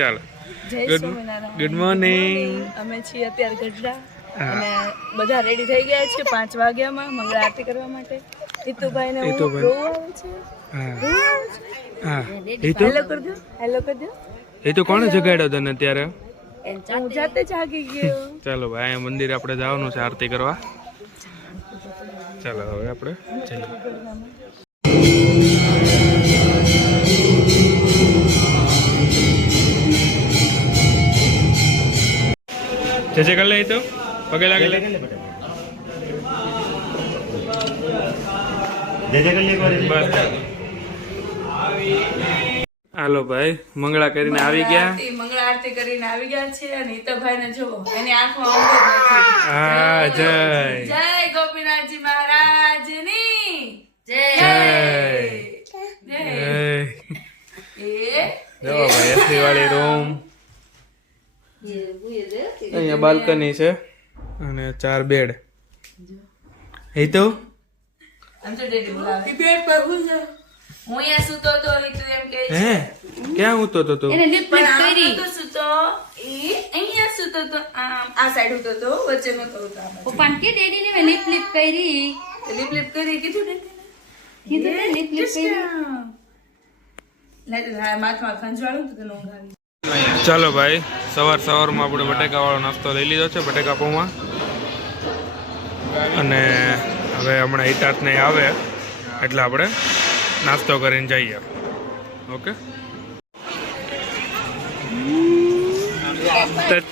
ચાલો જય Swaminarayan. Good morning. અમે છીએ અત્યારે ગઢડા અને બધા રેડી થઈ ગયા છે 5 વાગ્યામાં મંગળા આરતી કરવા માટે. હિતુભાઈ ને રોવું આવે છે. હા હિતુ હેલો કરી દો, હેલો કરી દો. હિતુ કોણે જગાડ્યો તને અત્યારે? હું જાતે જાગી ગયો. ચાલો ભાઈ અહીંયા મંદિરે આપણે જવાનું છે આરતી કરવા. ચાલો હવે આપણે જઈએ. જય જય કરી લે તો પગે લાગે લે. બસ હાલો ભાઈ મંગળા કરીને આવી ગયા. મંગળા આરતી કરીને આવી ગયા છે અને હિતુભાઈ ને જો એની આંખમાં ઊંઘ નથી. હા જય જય ગોપીનાથજી મહારાજની જય. જય જો ભાઈ એસી વાળી રૂમ. અહીંયા બાલ્કની છે અને 4 બેડ. એ તો આમ તો ડેડી બોલાવે બેડ પર હું હું અહીંયા સૂતો તો રીતુ એમ કહે છે. હે ક્યાં ઉતો તો તું? એને લિપ કરી તો સૂતો એ અહીંયા સૂતો તો આ સાઈડ ઉતો તો વચ્ચે નતો ઉતો. પપ્પાને કે ડેડી ને લિપ લિપ કરી લિપ લિપ કરી કીધું ને કીધું ને લિપ લિપ કરી નહીં તો માથમાં ખંજવાળું તો તને ઊંઘ આવી. ચાલો ભાઈ સવારમાં આપણે બટેકા વાળો નાસ્તો લઈ લીધો છે, બટેકા પૌવા. અને હવે હમણાં હિતાર્થ નહીં આવે એટલે આપણે નાસ્તો કરીને જઈએ. ઓકે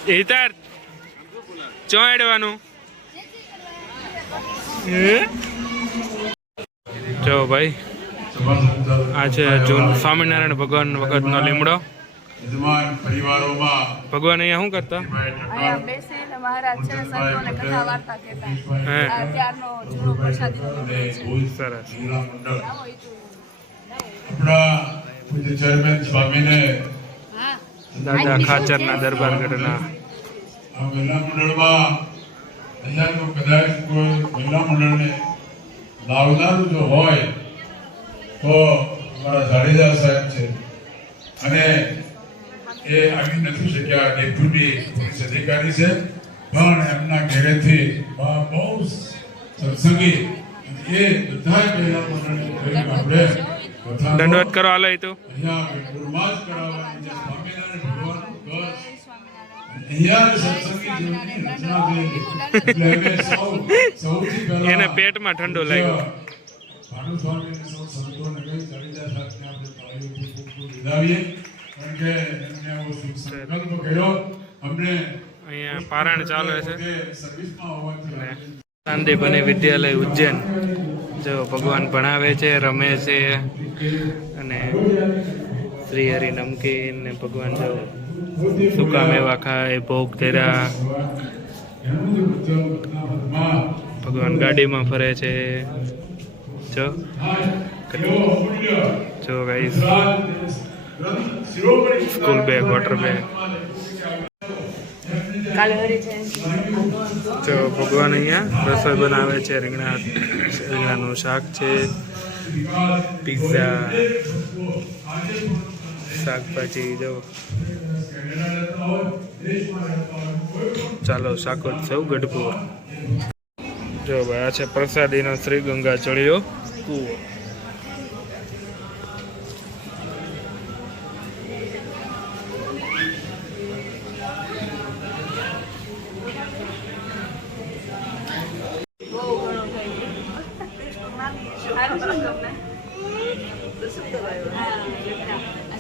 હિતાર્થ ચો એડવાનું જો ભાઈ આ છે સ્વામિનારાયણ ભગવાન વખતનો લીમડો. ભગવાન અહીંયા શું કરતા? અહીંયા બેસીને મહારાજ છે સંતોને કથા વાર્તા કહેતા. આ ત્યારનો જૂનો પ્રસાદીનો લીમડો છે. સરસ. દાદા ખાચરના દરબાર ગઢના મહિલા મંડળમાં અહીંયા તો કદાચ કોઈ મહિલા મંડળને લાવનારું જો હોય તો અમારા જાડેજા સાહેબ છે અને એ આવી નથી શક્યા. ડેપ્યુટી પોલીસ અધિકારી છે પણ એમના ઘરેથી બહુ સત્સંગી એ બધા મહિલા મંડળને આપણે દંડવત કરો હાલો. એ તો અહીંયા બેડરૂમમાં જ કરાવવાની છે. સ્વામિનારાયણ ભગવાનનું ઘર અહીંયા સત્સંગી જીવનની રચના થયેલી. એટલે અમે સૌથી પહેલા એને પેટમાં ઠંડો લાગ્યો. ભાનુ સ્વામીને સૌ સંતોને કહી જાડેજા સાહેબને આપણે તાળીઓથી ખૂબ ખૂબ વધાવીએ કારણ કે એમને એવો શુભ સંકલ્પ કર્યો. અમને અહીંયા પારણ ચાલે છે. સર્વિસમાં હોવાથી શાંતિબની વિદ્યાલય ઉજ્જૈન. જો ભગવાન ભણાવે છે, રમે છે અને શ્રી હરિ નમકીન ને ભગવાન જો સૂકા મેવા ખાય, ભોગ ધર્યા. ભગવાન ગાડીમાં ફરે છે. જો guys school bag, water bag. કાલે હરી જયંતિ. જો ભગવાન અહીંયા રસોઈ બનાવે છે. રીંગણાનું શાક છે, પિઝા, શાકભાજી. જો ચાલો શાકોત્સવ ગઢપુર. જો ભાઈ આ છે પ્રસાદીનો શ્રી ગંગા ચડિયો કૂવો.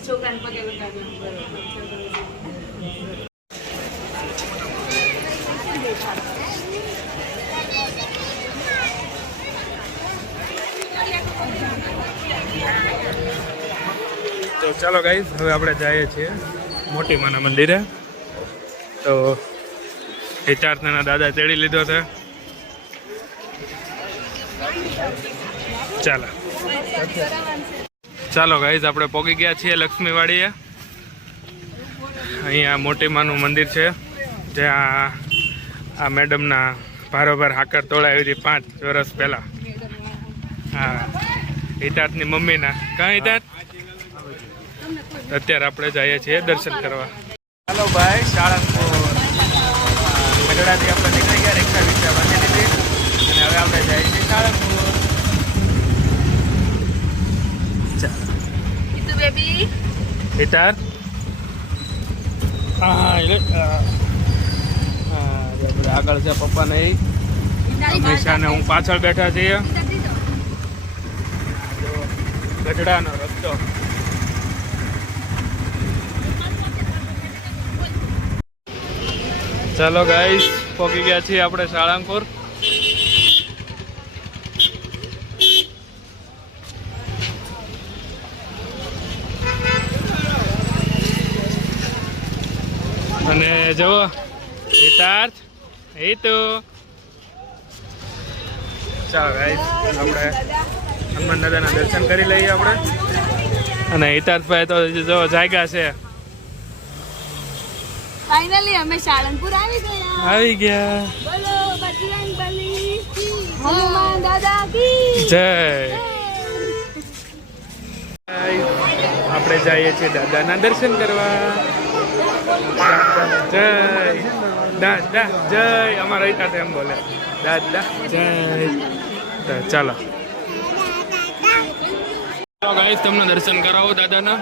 છોકરાને પગે લગાવ્યો. તો ચાલો ગાઈસ હવે આપણે જઈએ છીએ મોટી માના મંદિરે. તો હિતાર્થના દાદા તેડી લીધો છે. ચાલો ગાઈસ આપણે પહોંચી ગયા છીએ લક્ષ્મીવાડીએ. અહીંયા મોટી માનું મંદિર છે જ્યાં આ મેડમના ભારોભાર હાકર તોડાવી હતી 5 વર્ષ પહેલા. હા હિતાર્થની મમ્મીના. કાં હિતાર્થ અત્યારે આપણે જઈએ છીએ દર્શન કરવા. ચાલો ભાઈ, સાળંગપુર ગઢડાથી આપણે નીકળી ગયા, રિક્ષા વિક્ષા બાંધી દીધી અને હવે આપણે જઈએ છીએ સાળંગપુર. ચાલો ઈતુ બેબી હિતાર. આગળ છે પપ્પા નહીં, હંમેશા ને હું પાછળ બેઠા છીએ. ગઢડાનો રસ્તો. ચાલો ગાઈસ, પહોંચી ગયા છીએ આપણે સાળંગપુર. અને જુઓ હિતાર્થ, હિતુ. ચાલો ગાઈસ, આપણે હનુમાન દાદાના દર્શન કરી લઈએ આપણે. અને હિતાર્થભાઈ તો જો જાગ્યા છે. ફાઇનલી અમે સાળંગપુર આવી ગયા. આવી ગયા. બોલો બજરંગ બલી હનુમાન દાદા કી જય. આપણે જઈએ છીએ દાદાના દર્શન કરવા. જય દાદા જય. અમારા હિતાર્થ એમ બોલે, દાદા જય. તો ચાલો ગાઈસ, તમને દર્શન કરાવો દાદાના.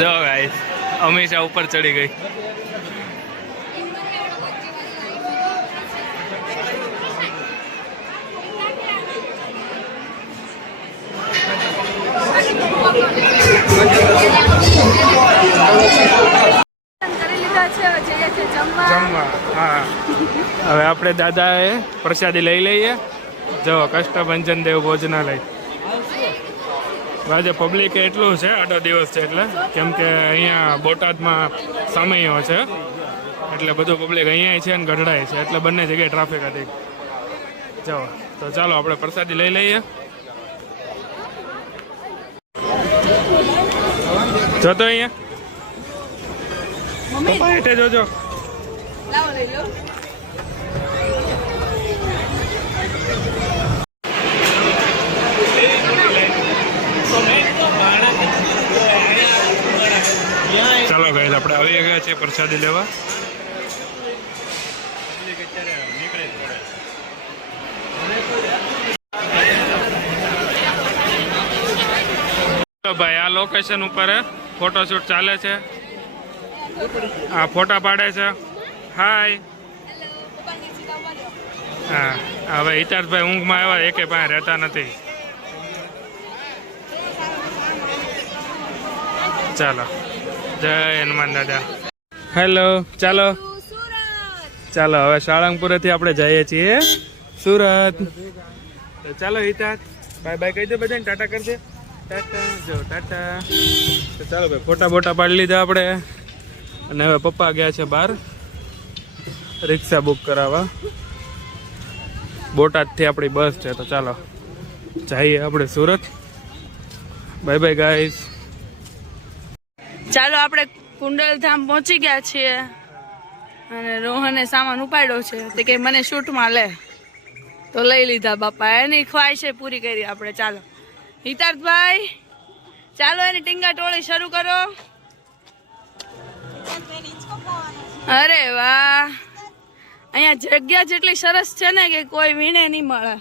જો ગાઈસ, અમીષા ઉપર ચડી ગઈ. કરી લીધા છે, હવે જઈએ છીએ જમવા. જમવા. હા, હવે આપણે દાદાએ પ્રસાદી લઈ લઈએ. જો કષ્ટભંજન દેવ ભોજનાલય. આજે પબ્લિક એટલું છે, આટલો દિવસ છે એટલે, કેમ કે અહીંયા બોટાદમાં સમયો છે એટલે બધું પબ્લિક અહીંયા છે અને ગઢડાય છે, એટલે બંને જગ્યાએ ટ્રાફિક હતી. જાઓ તો ચાલો આપણે પ્રસાદી લઈ લઈએ. જોતો અહીંયા પપ્પા હેઠે જોજો. લાવો લઈ લો. ચાલો ગાઈસ, આપણે આવી ગયા છે પ્રસાદી લેવા. ભાઈ, આ લોકેશન ઉપર ફોટોશૂટ ચાલે છે. આ ફોટા પાડે છે. હાય. હા, હવે હિતાર્થભાઈ ઊંઘમાં આવ્યા, એકે પાસે રહેતા નથી. ચાલો, જય હનુમાન દાદા. હેલો. ચાલો ચાલો, હવે સાળંગપુરેથી આપણે જઈએ છીએ સુરત. તો ચાલો હિતાર્થ, બાય બાય કહી દે બધાને, ટાટા કરજે. ટાટા. જો ટાટા. તો ચાલો ભાઈ, ફોટા બોટા પાડી લીધા આપણે. અને હવે પપ્પા ગયા છે બહાર રિક્ષા બુક કરાવવા. બોટાદથી આપણી બસ છે, તો ચાલો જઈએ આપણે સુરત. Bye bye guys. ચાલો આપણે કુંડલધામ પહોંચી ગયા છીએ અને રોહને સામાન ઉપાડ્યો છે. તે કે મને શૂટમાં લે, તો લઈ લીધા બાપા. એની ખ્વાહિશે પૂરી કરી આપણે. ચાલો હિતાર્થભાઈ, ચાલો એની ટીંગા ટોળી શરૂ કરો. અરે વાહ, અહીંયા જગ્યા જેટલી સરસ છે ને કે કોઈ વીણે નહીં મળે.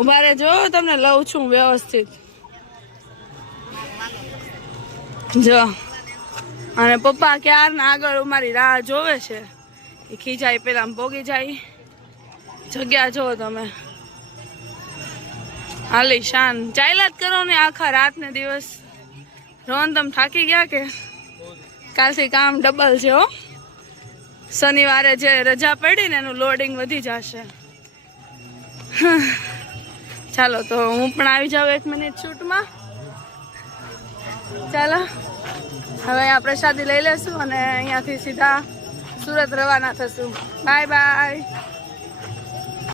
ઉભા રહેજો, તમને લઉં છું વ્યવસ્થિત. જો, અને પપ્પા ક્યારના આગળ અમારી રાહ જોવે છે. એ ખીજાય પેલા પોગી જાય. જગ્યા જો તમે, હાલી શાન ચાલ્યા જ કરો ને આખા રાત ને દિવસ. રોહન, તમે થાકી ગયા કે? કાલથી કામ ડબલ છે હો. શનિવારે જે રજા પડી ને એનું લોડિંગ વધી જશે. ચાલો તો હું પણ આવી જાઉં 1 મિનિટ શૂટમાં. ચાલો હવે આપણે પ્રસાદી લઈ લેશું અને અહીંયાથી સીધા સુરત રવાના થશું. Bye bye.